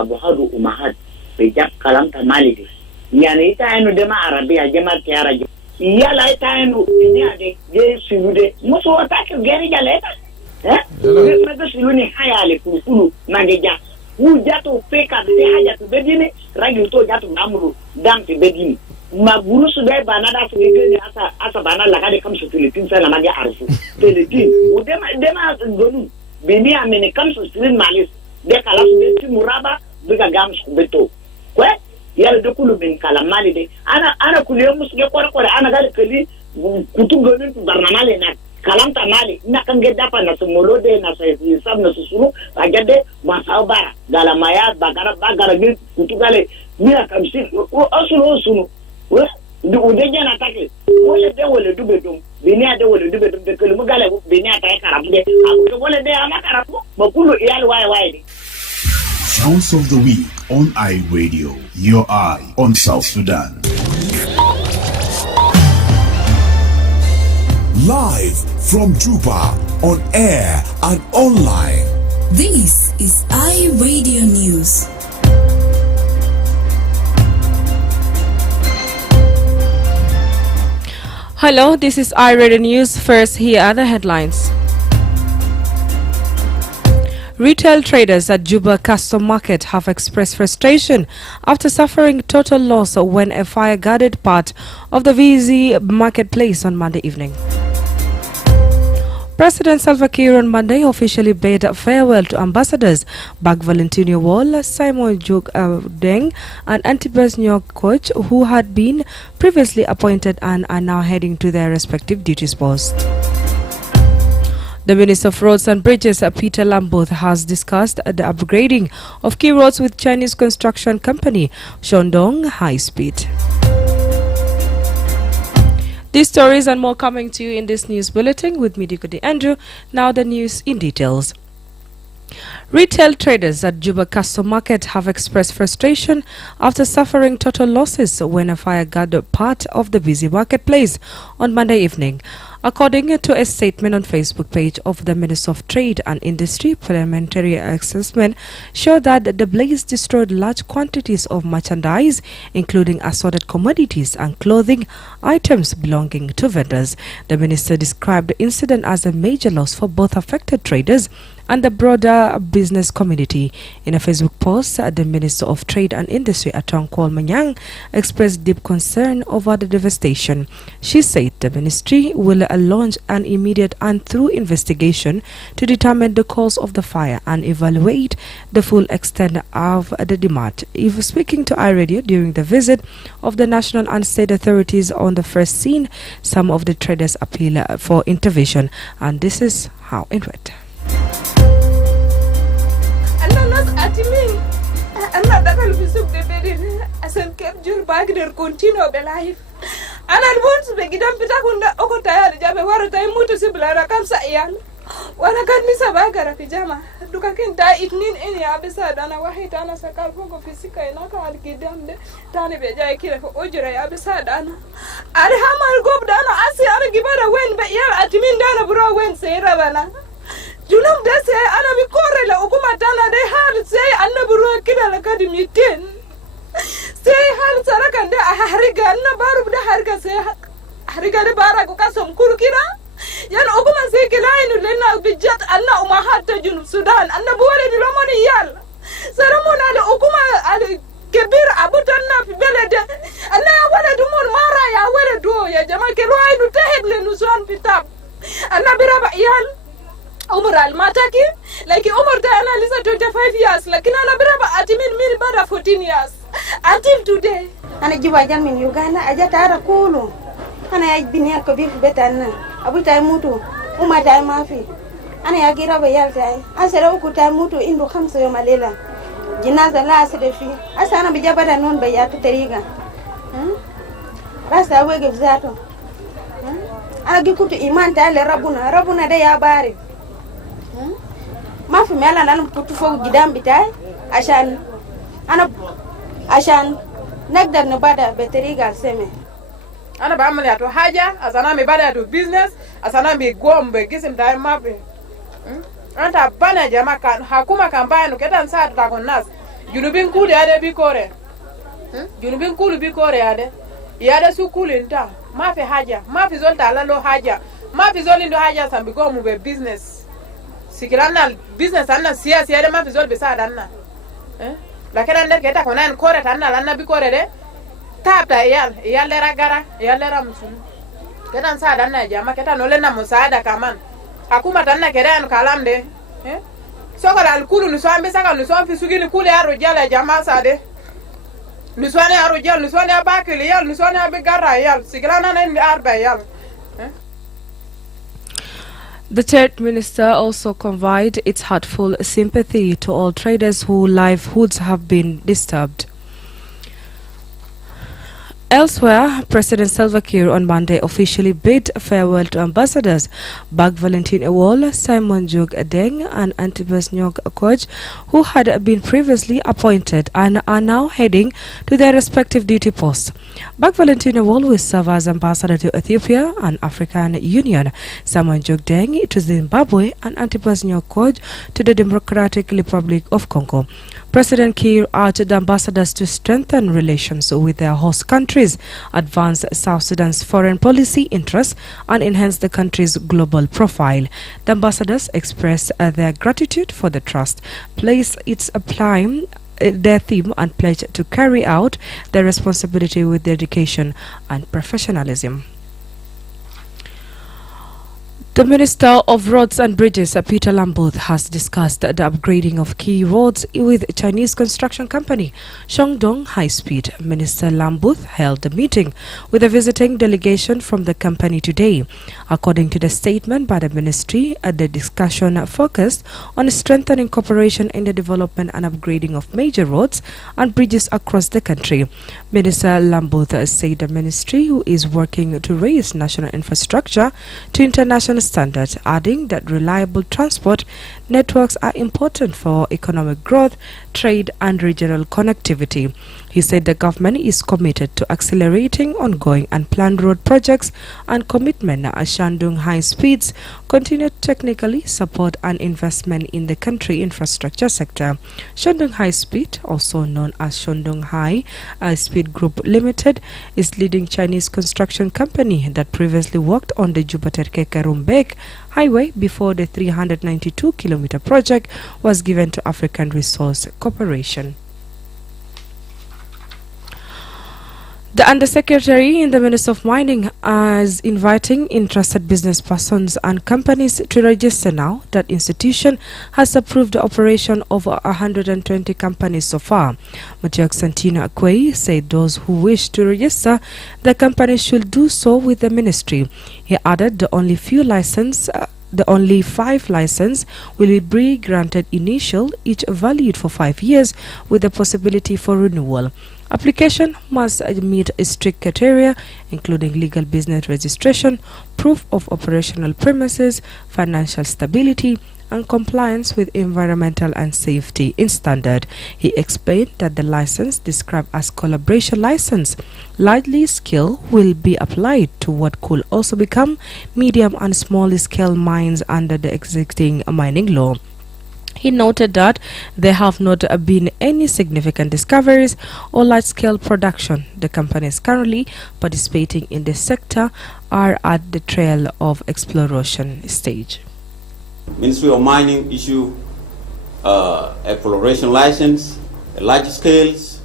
abuhadu umahat bejak kalam tamali yani ita enu dema arabia jema tiara yala ita enu ni ade je silude muso wataka gari jaleta mega siluni hayale kulu mangeja jato peka de haja to bedini ragi to jato namuru damti bedini maguru su dai banada su gani asa bana lakade kamsu Philippines na magi arfu Philippines udema gonu bini amene kamsu strin malis de kala su de muraba biga gams beto kwe yalla de kulu bin kala mali de ana kuliyo musu ge kore ana gal kali kutu gonu barnamale na kalamta mali na kan gedda pa na sumolode na sai sam na susuru agade masaba gala maya bagara gi kutu gale ni akamsi asulu udeje na take wole dube dum bini ade wole dube dum de kelu gale bini ata karabu de abu wole de ama karabu bakulu iyal wai Sounds of the Week on iRadio, your eye on South Sudan. Live from Juba, on air and online. This is iRadio News. Hello, this is iRadio News. First, here are the headlines. Retail traders at Juba Custom Market have expressed frustration after suffering total loss when a fire guarded part of the VZ marketplace on Monday evening. President Salva Kiir on Monday officially bade farewell to ambassadors Bag Valentino Wall, Simon Deng and Antibes Nyok Coach, who had been previously appointed and are now heading to their respective duties posts. The Minister of Roads and Bridges, Peter Lamboth, has discussed the upgrading of key roads with Chinese construction company Shandong High Speed. These stories and more coming to you in this news bulletin with me, Diko Andrew. Now the news in details. Retail traders at Juba Custom Market have expressed frustration after suffering total losses when a fire guarded part of the busy marketplace on Monday evening. According to a statement on Facebook page of the Minister of Trade and Industry, preliminary assessment showed that the blaze destroyed large quantities of merchandise, including assorted commodities and clothing items belonging to vendors. The minister described the incident as a major loss for both affected traders and the broader business community. In a Facebook post, the Minister of Trade and Industry, Atong Kwal Manyang, expressed deep concern over the devastation. She said the ministry will launch an immediate and thorough investigation to determine the cause of the fire and evaluate the full extent of the demand. If speaking to iRadio during the visit of the national and state authorities on the first scene, some of the traders appeal for intervention, and this is how it went. أنا دخل في سوق دبيرين عشان كيف جور باقدر كونتينو بلايف أنا البونس بقدام بتاعكم ده أكو تيار جابه وارو تاي موتو سبلا رقم سأيان وأنا كان نسا باقرا في جامعة دوكا كنت اتنين إني أبساد أنا واحد أنا سكال فوق في سكا إناك على قدام ده تاني بيجاي كده في أجرة يا أبساد أنا أرحم القوب ده أنا أسي أنا جبارة وين بيال أتمين ده أنا برا وين سيرا بنا Junum dese ana mikore la ukuma tana de hal say anna buru kida la kadimitin say hal saraka de hariga anna baru de hariga say hariga de bara ko kasom kurukira yan ukuma say kilainu lena bijat anna umahat junub Sudan anna buwale di lomoni yal saramona le ukuma al kebir abutanna fi belede anna ya wala dumur mara ya wala do ya jama ke roidu tehed le nusan pitab anna biraba yal Umar al-Mataki, like Umar Diana Lisa 25 years, like Nana Braba Atimin Mil Bada 14 years. Until today. Ana jiwa jamin Uganda, ajata ara kulu. Ana ya binia ko bifu betana. Abuta mutu, uma ta mafi. Ana ya gira bayal tai. Asara ku ta mutu indu khamsa yom alela. Jinaza la aside fi. Asa ana bijabada non bayatu teriga. Rasa wege vzato. Ana gikutu iman ta le rabuna de ya bari. ما في مالا أنا بكتب فوق قدام بتاعي عشان نقدر نبدأ بطريقة سمة. أنا بعمل ياتو حاجة أنا مبدأ ياتو business أنا بيقوم بقسم تاعي ما في. أنت بنا جماعة كان حكومة كان باينو كده نساعد تاكل الناس junubin kuli ade bikore junubin kuli bikore ade yada su kuli nta ma fi haja ma fi zol ta lo haja ma fi zol ndo haja sambi go mu be business sikirana business anna siyasa yada ma fi zol be sa danna lakini ande keta kona kore tanna lanna bikore de tapta yal le ragara yal le ramsun keta sa danna jama keta no le na musaada kaman akuma tanna kere an kalamde sokola alkulu nuswambe saka nuswambe sugini kule aro jala jama sade nuswane aro jala nuswane abakili yal nuswane abigara yal siglana na arba yal. The third minister also conveyed its heartfelt sympathy to all traders whose livelihoods have been disturbed. Elsewhere, President Salva Kiir on Monday officially bid farewell to ambassadors Bag Valentin Ewol, Simon Jog Adeng and Antibes Nyog Akoj, who had been previously appointed and are now heading to their respective duty posts. Bag Valentin Ewol will serve as ambassador to Ethiopia and African Union, Simon Jog Adeng to Zimbabwe and Antibes Nyog Akoj to the Democratic Republic of Congo. President Kiir urged the ambassadors to strengthen relations with their host countries, advance South Sudan's foreign policy interests, and enhance the country's global profile. The ambassadors expressed their gratitude for the trust, placed their theme and pledge to carry out their responsibility with dedication and professionalism. The Minister of Roads and Bridges, Peter Lambuth, has discussed the upgrading of key roads with Chinese construction company Shandong High Speed. Minister Lambuth held a meeting with a visiting delegation from the company today. According to the statement by the ministry, the discussion focused on strengthening cooperation in the development and upgrading of major roads and bridges across the country. Minister Lambuth said the ministry is working to raise national infrastructure to international standards, adding that reliable transport networks are important for economic growth, trade and regional connectivity. He said the government is committed to accelerating ongoing and planned road projects and commitment as Shandong High Speeds continue technically support and investment in the country infrastructure sector. Shandong High Speed, also known as Shandong High Speed Group Limited, is leading Chinese construction company that previously worked on the Jubater-Keka-Rumbek highway before the 392-kilometer project was given to African Resource Corporation. The Undersecretary in the Ministry of Mining is inviting interested business persons and companies to register now. That institution has approved the operation of 120 companies so far. Major Santino Akwe said those who wish to register the companies should do so with the ministry. He added the only 5 licenses will be granted initial, each valued for 5 years with the possibility for renewal. Application must meet strict criteria including legal business registration, proof of operational premises, financial stability, and compliance with environmental and safety standard. He explained that the license, described as collaboration license, largely scale, will be applied to what could also become medium and small scale mines under the existing mining law. He noted that there have not been any significant discoveries or large-scale production. The companies currently participating in the sector are at the trail of exploration stage. Ministry of Mining issue exploration license, large scales.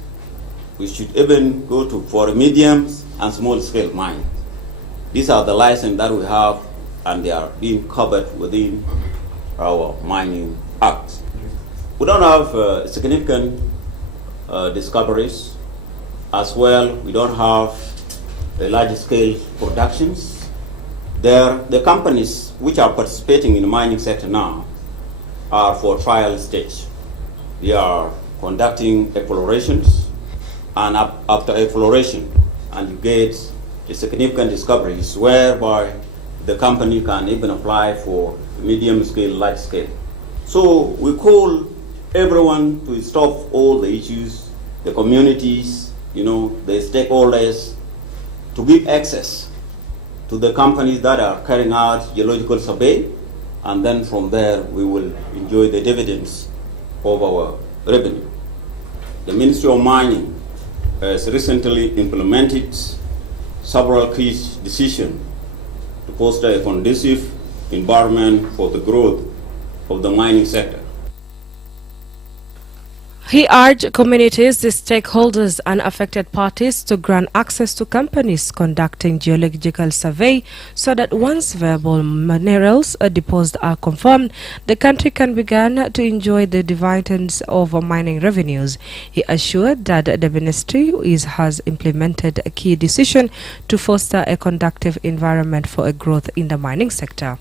We should even go to for medium and small scale mines. These are the licenses that we have, and they are being covered within our mining act. We don't have significant discoveries. As well, we don't have large scale productions. The companies which are participating in the mining sector now are for trial stage. We are conducting explorations, and after exploration, and you get a significant discoveries whereby the company can even apply for medium scale, large scale. So we call everyone to stop all the issues, the communities, the stakeholders, to give access to the companies that are carrying out geological survey, and then from there we will enjoy the dividends of our revenue. The Ministry of Mining has recently implemented several key decisions to foster a conducive environment for the growth of the mining sector. He urged communities, the stakeholders and affected parties to grant access to companies conducting geological survey so that once viable minerals deposits are confirmed, the country can begin to enjoy the dividends of mining revenues. He assured that the ministry has implemented a key decision to foster a conducive environment for a growth in the mining sector.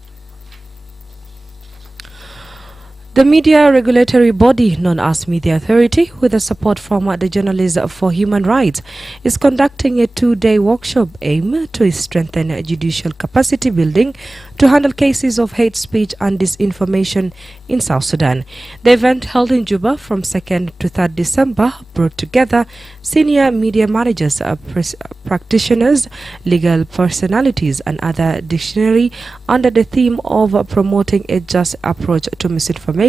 The media regulatory body known as Media Authority, with the support from the Journalists for Human Rights, is conducting a 2-day workshop aimed to strengthen judicial capacity building to handle cases of hate speech and disinformation in South Sudan. The event, held in Juba from 2nd to 3rd December, brought together senior media managers, practitioners, legal personalities and other dictionary under the theme of promoting a just approach to misinformation,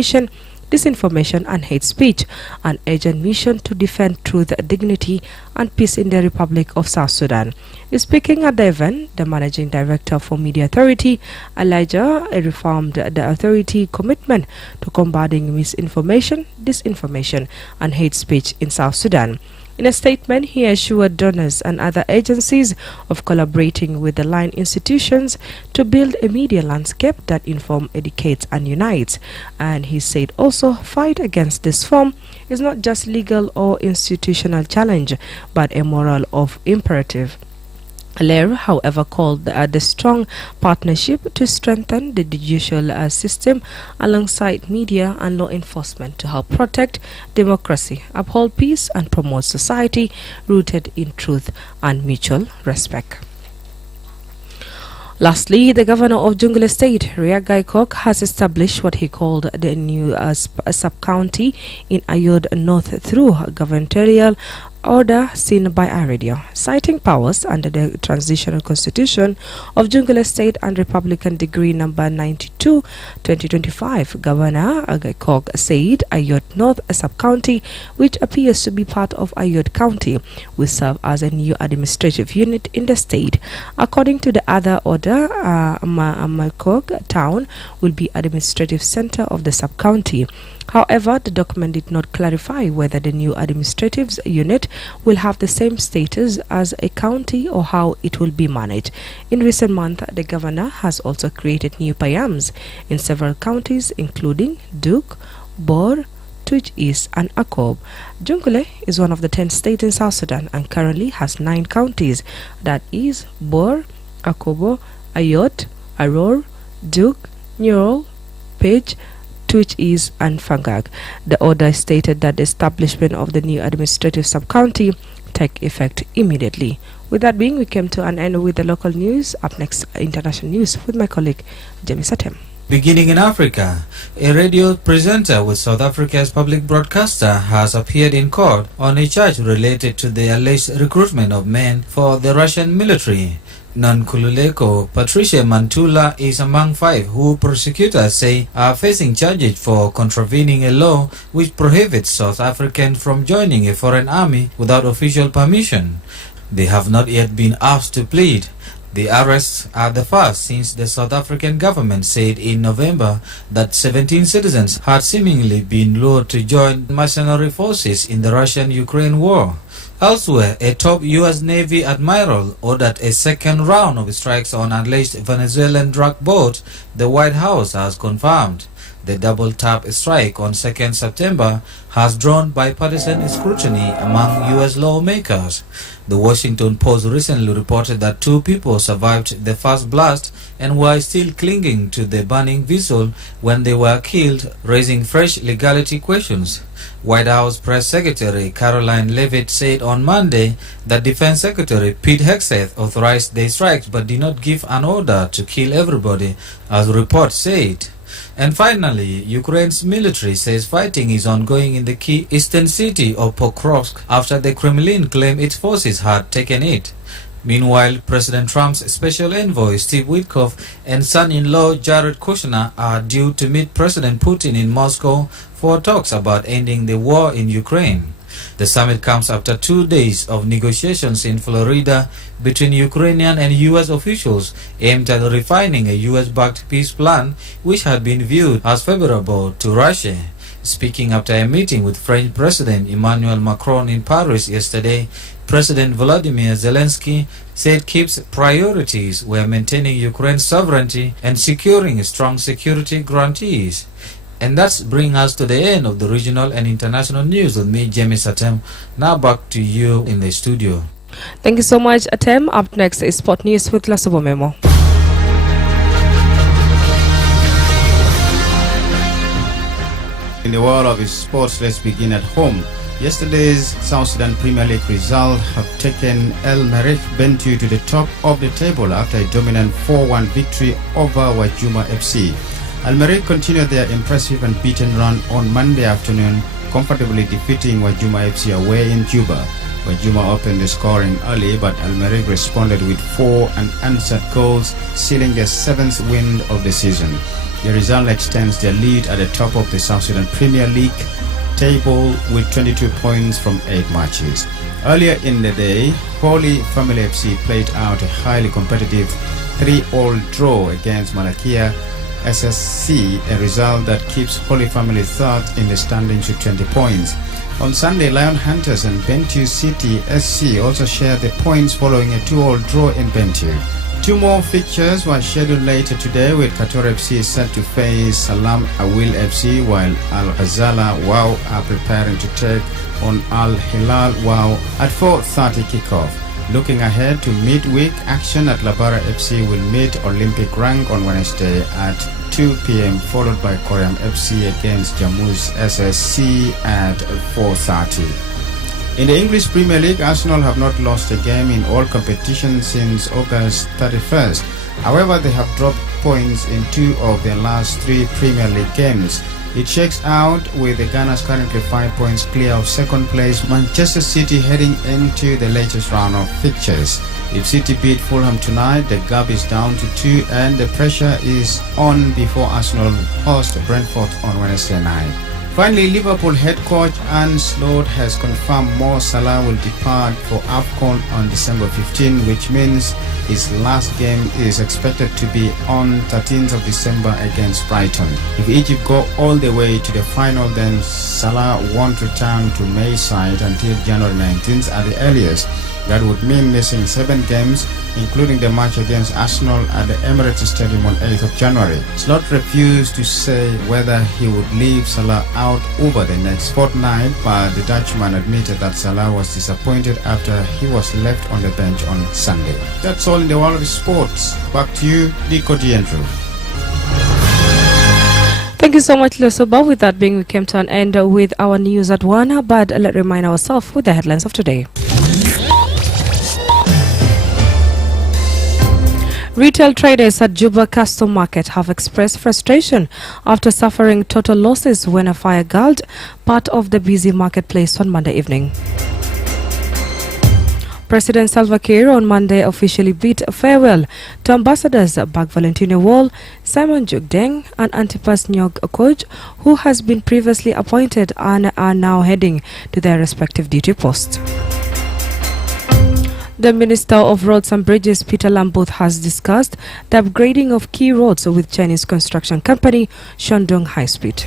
disinformation and hate speech, an urgent mission to defend truth, dignity and peace in the Republic of South Sudan. Speaking at the event, the Managing Director for Media Authority, Elijah, reaffirmed the authority commitment to combating misinformation, disinformation and hate speech in South Sudan. In a statement, he assured donors and other agencies of collaborating with the line institutions to build a media landscape that informs, educates and unites. And he said also, fight against this form is not just legal or institutional challenge, but a moral of imperative. Lair, however, called the strong partnership to strengthen the judicial system alongside media and law enforcement to help protect democracy, uphold peace and promote society rooted in truth and mutual respect. Lastly, the governor of Jungle State, Diko, has established what he called the new sub-county in Ayod North through gubernatorial order seen by iRadio, citing powers under the transitional constitution of Jungle State and Republican Decree number 92, 2025. Governor Diko said Ayod North sub-county, which appears to be part of Ayod County, will serve as a new administrative unit in the state. According to the other order, Amakog town will be administrative center of the sub-county. However, the document did not clarify whether the new administrative unit will have the same status as a county or how it will be managed. In recent months, the governor has also created new payams in several counties, including Duke, Bor, Twitch East and Akob. Jungle is one of the 10 states in South Sudan and currently has 9 counties, that is Bor, Akobo, Ayot, Aror, Duke, Newell, Page, Twitch East and Fangag. The order stated that the establishment of the new administrative sub-county take effect immediately. With that being, we came to an end with the local news. Up next, international news with my colleague Jamie Satem. Beginning in Africa, a radio presenter with South Africa's public broadcaster has appeared in court on a charge related to the alleged recruitment of men for the Russian military. Nonkululeko Patricia Mantula is among 5 who prosecutors say are facing charges for contravening a law which prohibits South Africans from joining a foreign army without official permission. They have not yet been asked to plead. The arrests are the first since the South African government said in November that 17 citizens had seemingly been lured to join mercenary forces in the Russian-Ukraine war. Elsewhere, a top U.S. Navy admiral ordered a second round of strikes on alleged Venezuelan drug boat, the White House has confirmed. The double-tap strike on 2nd September has drawn bipartisan scrutiny among U.S. lawmakers. The Washington Post recently reported that 2 people survived the first blast and were still clinging to the burning vessel when they were killed, raising fresh legality questions. White House Press Secretary Caroline Leavitt said on Monday that Defense Secretary Pete Hegseth authorized the strikes but did not give an order to kill everybody, as reports said. And finally, Ukraine's military says fighting is ongoing in the key eastern city of Pokrovsk after the Kremlin claimed its forces had taken it. Meanwhile, President Trump's special envoy Steve Witkoff and son-in-law Jared Kushner are due to meet President Putin in Moscow for talks about ending the war in Ukraine. The summit comes after 2 days of negotiations in Florida between Ukrainian and U.S. officials aimed at refining a U.S.-backed peace plan which had been viewed as favorable to Russia. Speaking after a meeting with French President Emmanuel Macron in Paris yesterday, President Volodymyr Zelensky said Kyiv's priorities were maintaining Ukraine's sovereignty and securing strong security guarantees. And that's bring us to the end of the regional and international news with me, Jamie Satem. Now back to you in the studio. Thank you so much, Atem. Up next is Sport News with Lasobo Memo. In the world of sports, let's begin at home. Yesterday's South Sudan Premier League result have taken El Merreikh Bentiu to the top of the table after a dominant 4-1 victory over Wajuma FC. El Merreikh continued their impressive and beaten run on Monday afternoon, comfortably defeating Wajuma FC away in Juba. Wajuma opened the scoring early, but El Merreikh responded with 4 unanswered goals, sealing their 7th win of the season. The result extends their lead at the top of the South Sudan Premier League table with 22 points from 8 matches. Earlier in the day, Holy Family FC played out a highly competitive 3-all draw against Malakia SSC, a result that keeps Holy Family third in the standings with 20 points. On Sunday, Lion Hunters and Bentiu City SC also shared the points following a 2-all draw in Bentiu. 2 more fixtures were scheduled later today, with Qatar FC set to face Salam Awil FC, while Al Ghazala Wow are preparing to take on Al Hilal Wow at 4:30 kickoff. Looking ahead to midweek action, at Labara FC will meet Olympic Rank on Wednesday at 2 p.m, followed by Koream FC against Jammus SSC at 4:30. In the English Premier League, Arsenal have not lost a game in all competitions since August 31st. However, they have dropped points in 2 of their last 3 Premier League games. It shakes out with the Gunners currently 5 points clear of second place Manchester City heading into the latest round of fixtures. If City beat Fulham tonight, the gap is down to 2 and the pressure is on before Arsenal host Brentford on Wednesday night. Finally, Liverpool head coach Arne Slot has confirmed Mo Salah will depart for AFCON on December 15, which means his last game is expected to be on 13th of December against Brighton. If Egypt go all the way to the final, then Salah won't return to Mayside until January 19th at the earliest. That would mean missing 7 games, including the match against Arsenal at the Emirates Stadium on 8th of January. Slot refused to say whether he would leave Salah out over the next fortnight, but the Dutchman admitted that Salah was disappointed after he was left on the bench on Sunday. That's all in the world of sports. Back to you, Diko Andrew. Thank you so much, Losoba. With that being, we came to an end with our news at 1, but let's remind ourselves with the headlines of today. Retail traders at Juba Custom Market have expressed frustration after suffering total losses when a fire galled part of the busy marketplace on Monday evening. President Salva Kiir on Monday officially bid farewell to Ambassadors Bag Valentino Wall, Simon Jugdeng and Antipas Nyog Okoj, who has been previously appointed and are now heading to their respective duty posts. The Minister of Roads and Bridges, Peter Lambuth, has discussed the upgrading of key roads with Chinese construction company Shandong High Speed.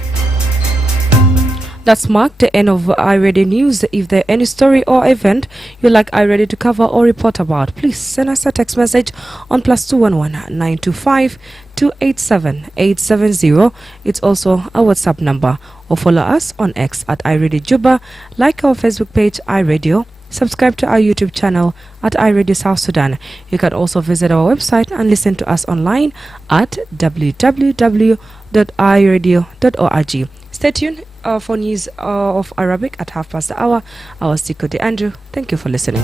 That's marked the end of iRadio News. If there any story or event you'd like iRadio to cover or report about, please send us a text message on +211 925 287 870. It's also a WhatsApp number, or follow us on X at iRadio Juba, like our Facebook page iRadio. Subscribe to our YouTube channel at iRadio South Sudan. You can also visit our website and listen to us online at www.iradio.org. Stay tuned for news of Arabic at 1:30. I was Diko Andrew. Thank you for listening.